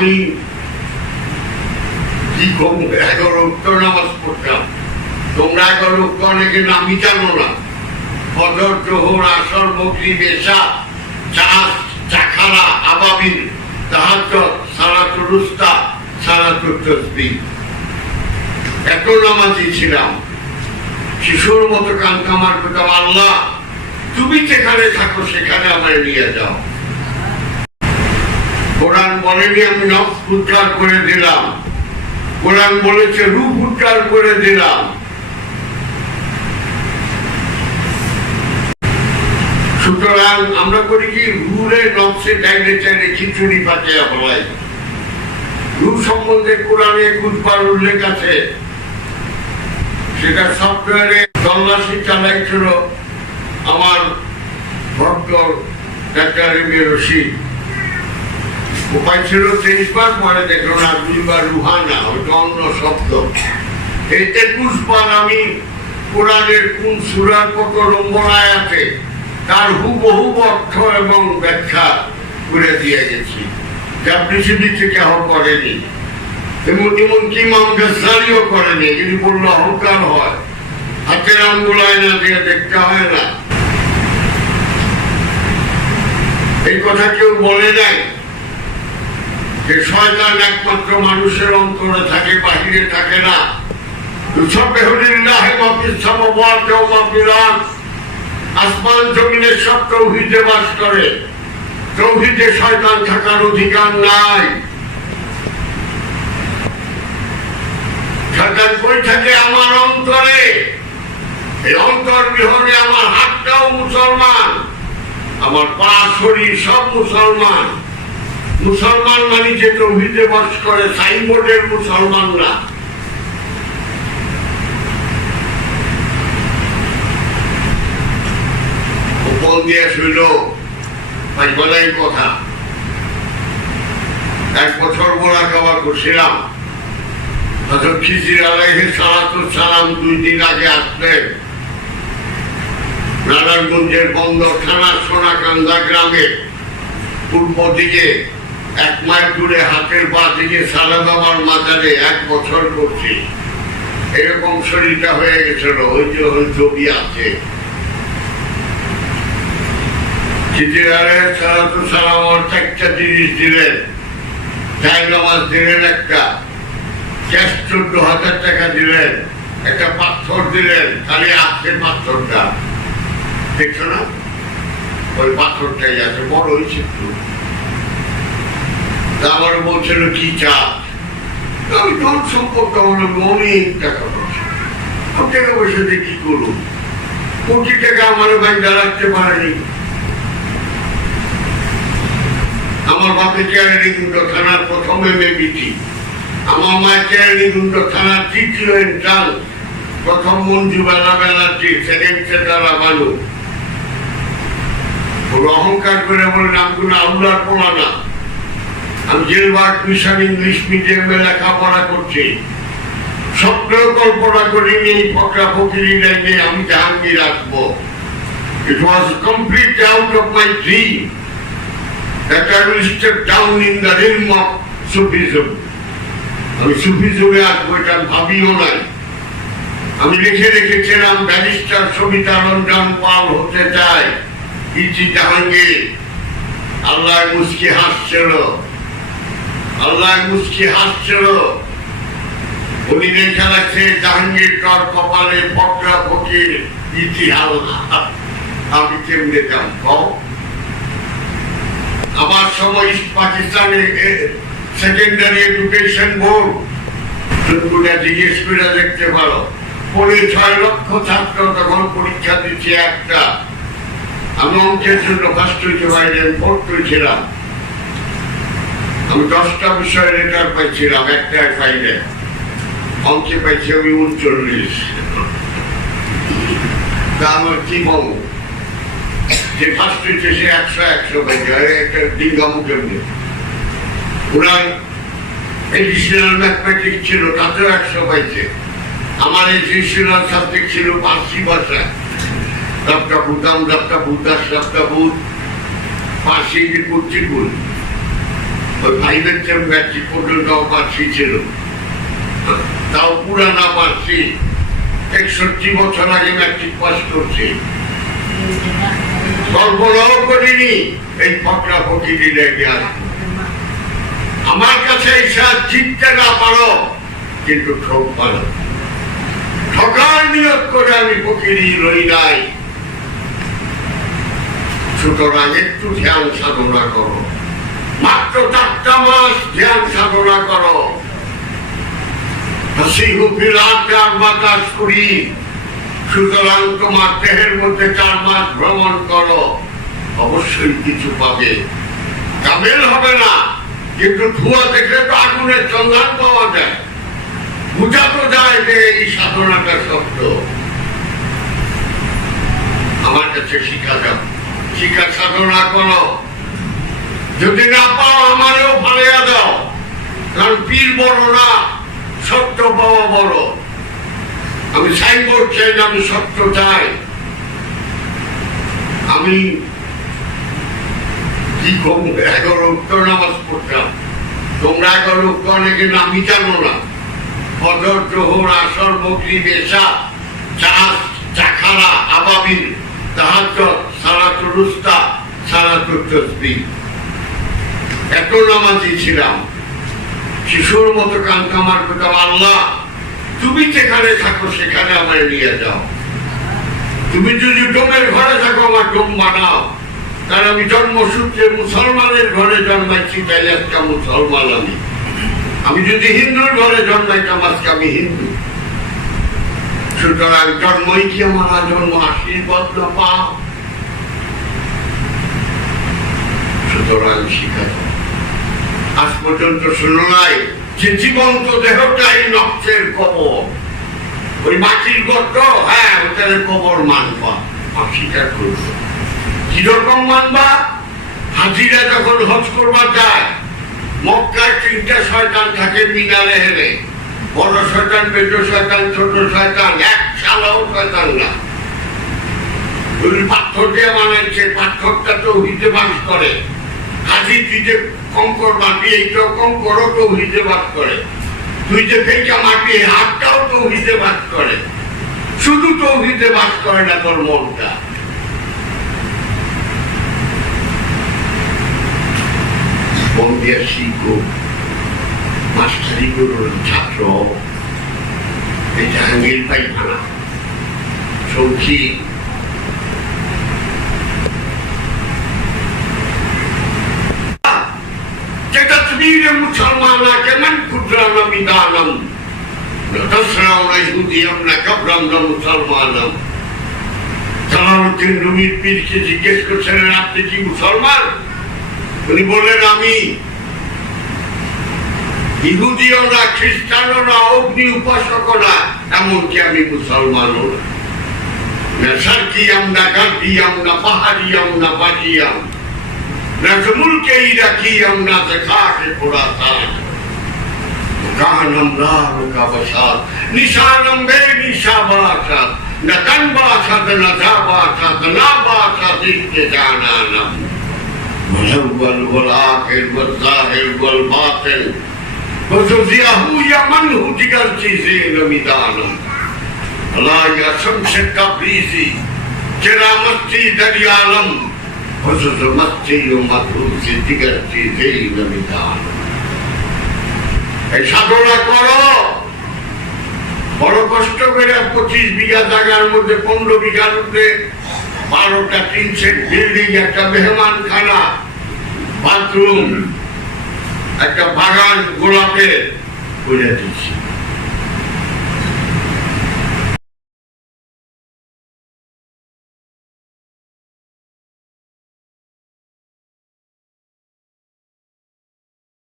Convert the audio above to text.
আমি কি করব? এগারো নামাজ পড়তাম। তোমরা এগারো অনেকে নামই জানো না। ফজর, জোহর, আসর বকরি বেশা চাষ চাখারা আবাবিল তাহাজ্জত সালাতুল রুস্তা তসবিহ এত নামাজি ছিলাম। শিশুর মতো কান্তামার পেতাম আল্লাহ। তুমি যেখানে থাকো সেখানে আমায় নিয়ে যাও। কোরআন বলেনি, আমি নফস উদ্ধার করে দিলাম। কোরআন বলেছে, রূপ উদ্ধার করে দিলাম। সুতরাং আমরা করি কি রুলে নফসে চাইলে চাইলে খিচুড়ি পাঠিয়ে বলাই রূপ সম্বন্ধে কোরআনে একুশবার উল্লেখ আছে। সেটা সফটওয়্যারে তল্লাশি চালাইছিল আমার ভক্ত ডাক্তার রশিদ। উপায় ছিল তেইশ বার পরে দেখল না, দুইবার রুহানা ওইটা অন্য শব্দ। এই একুশ বার আমি কোরআনের কোন সুরার কত রম্বনায় আছে, তার হুবহু অর্থ এবং ব্যাখ্যা করে দিয়ে গেছি, যা পৃথিবী থেকে কেহ করেনি। এবং এমনকি ইমাম করেনি, যদি বলল অহংকার হয়, হাতের আঙ্গুলায় না দিয়ে দেখতে হয় না। এই কথা কেউ বলে নাই। যে শয়তান একমাত্র মানুষের অন্তরে থাকে, বাহিরে থাকে না। আসমান জমিনের সব তৌহিদে বাস করে। তৌহিদে শয়তান থাকার অধিকার নাই। শয়তান কই থাকে? আমার অন্তরে। এই অন্তর বিহনে আমার হাতটাও মুসলমান। আমার পা, শরীর সব মুসলমান। মুসলমান মানে যে তৌহিদে বাস করে, সাইনবোর্ডের মুসলমান না উপল দিয়ে শুইল বলাই কথা। এক বছর মোরা খাবার করছিলাম দুই দিন আগে আসলেন। নারায়ণগঞ্জের বন্দর থানার সোনাকান্দা গ্রামে পূর্ব দিকে। এক মাইল দূরে হাতের বা দিকে সারা বাবার মাজারে এক বছর করছি। এরকম শরীরটা হয়ে গেছিল ওই যে ওই ছবি আছে চোদ্দ হাজার টাকা দিলেন। একটা পাথর দিলেন দেখছ না? ওই পাথরটাই আছে, বড় হয়েছে তা আমার বলছিল, কি চাষ আমি ধন সম্পদ হলো অনেক টাকা পয়সা। আমি টাকা পয়সা দিয়ে কি করুন কোটি টাকা আমার ভাই দাঁড়াতে পারেনি। আমার বাপে চেয়ারিগুন্ড থানার প্রথম এমএবিটি আমার মা চেয়ারিগুন্ড থানার তৃতীয় ইন্টাল প্রথম মঞ্জু বেলা ব্যানার্জি, সেকেন্ড সেটারা ওর অহংকার করে বলে নামগুলো আল্লাহর পোলা না আমি জেলবার্ট মিশন ইংলিশ মিডিয়ামে লেখাপড়া করছি। স্বপ্নেও কল্পনা করিনি এই ফকরা ফকিরি লাইনে আমি জাহাঙ্গীর আসব। It was complete out of my dream that I will step down in the. আমি সুফিজমে আসব, এটা ভাবিও নাই। আমি লিখে রেখেছিলাম ব্যারিস্টার সবিতা রঞ্জন পাল হতে চাই ইচি জাহাঙ্গীর। আল্লাহ মুস্কি হাসছিল। আল্লাহ মুস্কি হাসছিল। উনি রাখছে জাহাঙ্গীর কপালে ইতিহাস আমি কেমনে আমার সময় ইস্ট পাকিস্তানে সেকেন্ডারি এডুকেশন বোর্ড। জিজ্ঞেস করে দেখতে পারো। পড়ে ছয় লক্ষ ছাত্র তখন পরীক্ষা দিচ্ছে একটা। আমি অঙ্কের জন্য হইতে পারি আমি ফোর্থ হয়েছিলাম আমি দশটা বিষয়ে লেটার পাইছিলাম, একটা পাইলে অঙ্কে পাইছি আমি উনচল্লিশ। তা আমার কি বলব? যে ফার্স্ট হচ্ছে সে একশো একশো পাইছে, আর একটা ডিঙ্গামু কেমনি? ওনার এডিশনাল ম্যাথমেটিক্স ছিল, তাতেও একশো পাইছে। আমার এডিশনাল সাবজেক্ট ছিল পার্সি ভাষা। সবটা ভূতাম সবটা ভূতাস সবটা ভূত পার্সি কুচিকুল ওই ফাইভের চেয়ে ম্যাট্রিক পর্যন্ত ছিল। তাও পুরানা পার্সি একষট্টি বছর আগে ম্যাট্রিক পাস করছে। কল্পনাও করিনি এই রেখে আমার কাছে এসে জিততে না পারো, কিন্তু ঠক পারো। ঠকার নিয়োগ করে আমি ফকিরি রই নাই। সুতরাং একটু ধ্যান সাধনা করো। মাত্র চারটা ধ্যান সাধনা করো। বাতাস করি। সুতরাং তোমার দেহের মধ্যে চার মাস ভ্রমণ করো। অবশ্যই কিছু পাবে। কামেল হবে না, কিন্তু ধোঁয়া দেখলে তো আগুনের সন্ধান পাওয়া যায়। বোঝা তো যায় যে এই সাধনাটা সত্য। আমার কাছে শিখা যাও শিক্ষা সাধনা করো। যদি না পাও আমারও ফালিয়া দাও। কারণ পীর বড় না, সত্য পাওয়া বড়। আমি সাইনবোর্ড চাই না, আমি সত্য চাই। আমি কি করব? এগারো উত্তর নামাজ পড়তাম। তোমরা এগারো উত্তর অনেকে নামি জানো না। ফজর, জোহর, আসর বকরি বেশা চাষ, চাখারা, আবাবিল তাহাজ সালাতুল রুস্তা সালাতুল তসবি এত নামাজি ছিলাম। শিশুর মতো কান্ত আমার পেতাম আল্লাহ, তুমি যেখানে থাকো সেখানে আমায় নিয়ে যাও। তুমি যদি ডোমের ঘরে থাকো, আমার ডোম বানাও। কারণ আমি জন্মসূত্রে মুসলমানের ঘরে জন্মাইছি, তাই আজকে মুসলমান আমি। আমি যদি হিন্দুর ঘরে জন্মাইতাম, আজকে আমি হিন্দু। সুতরাং জন্মই কি আমার জন্ম আশীর্বাদ না পাও সুতরাং শিখা দাও। আজ পর্যন্ত শুনো নাই। যে জীবন্ত দেহটাই নকশের কবর। ওই মাটির গর্ত হ্যাঁ ওখানে কবর মানবা। অস্বীকার করব। কীরকম মানবা? হাজিরা যখন হজ করবার যায়, মক্কায় তিনটা শয়তান থাকে মিনারে হেরে। বড় শয়তান পেটো শয়তান, ছোট শয়তান, এক সালাও শয়তান না। ওই পাথর দিয়ে বানাইছে, পাথরটা তো হিতে বাস করে। হাজি তুই কঙ্কর মাটি এইটাও কঙ্করও তো হিতে বাস করে যে মাটি হাতটাও করে। শুধু বাস করে না তোর মনটা। মন মাস্টারি গুরুর ছাত্র। এই জাহাঙ্গীর পাইখানা। সৌখী যে তসবীরে মুসলমানাকে মান বিদানম তসরাউনা ইহুদিয়াম না কাবরাম মুসলমানম জালালউদ্দিন রুমির পীরকে জিজ্ঞেস করছিলেন আপনি কি মুসলমান? উনি বললেন, আমি ইহুদিও না খ্রিস্টানও না অগ্নি উপাসক না এমনকি আমি মুসলমানও না। সার্কিয়াম না গার্দিয়াম না পাহাড়িয়াম না বাজিয়াম ለግሙል ከይዳኪ የምና ተካክ ኩራታ ጋንም ላሩ ካበሻ ኒሻንም በ ኒሻባቻ ነቀን ባቻ ተነዳ ባቻ ተናባቻ ዲክ ጃናና والأول والآخر والظاهر والباطن وزوزياه يا من هو دیگر چیزیں نمیدانم لا یا شمس قبریزی کرامتی دریالم বিঘা জায়গার মধ্যে পনেরো বিঘার মধ্যে বারোটা তিন সেট বিল্ডিং একটা মেহমান খানা। বাথরুম, একটা বাগান গোলাপের করে দিচ্ছি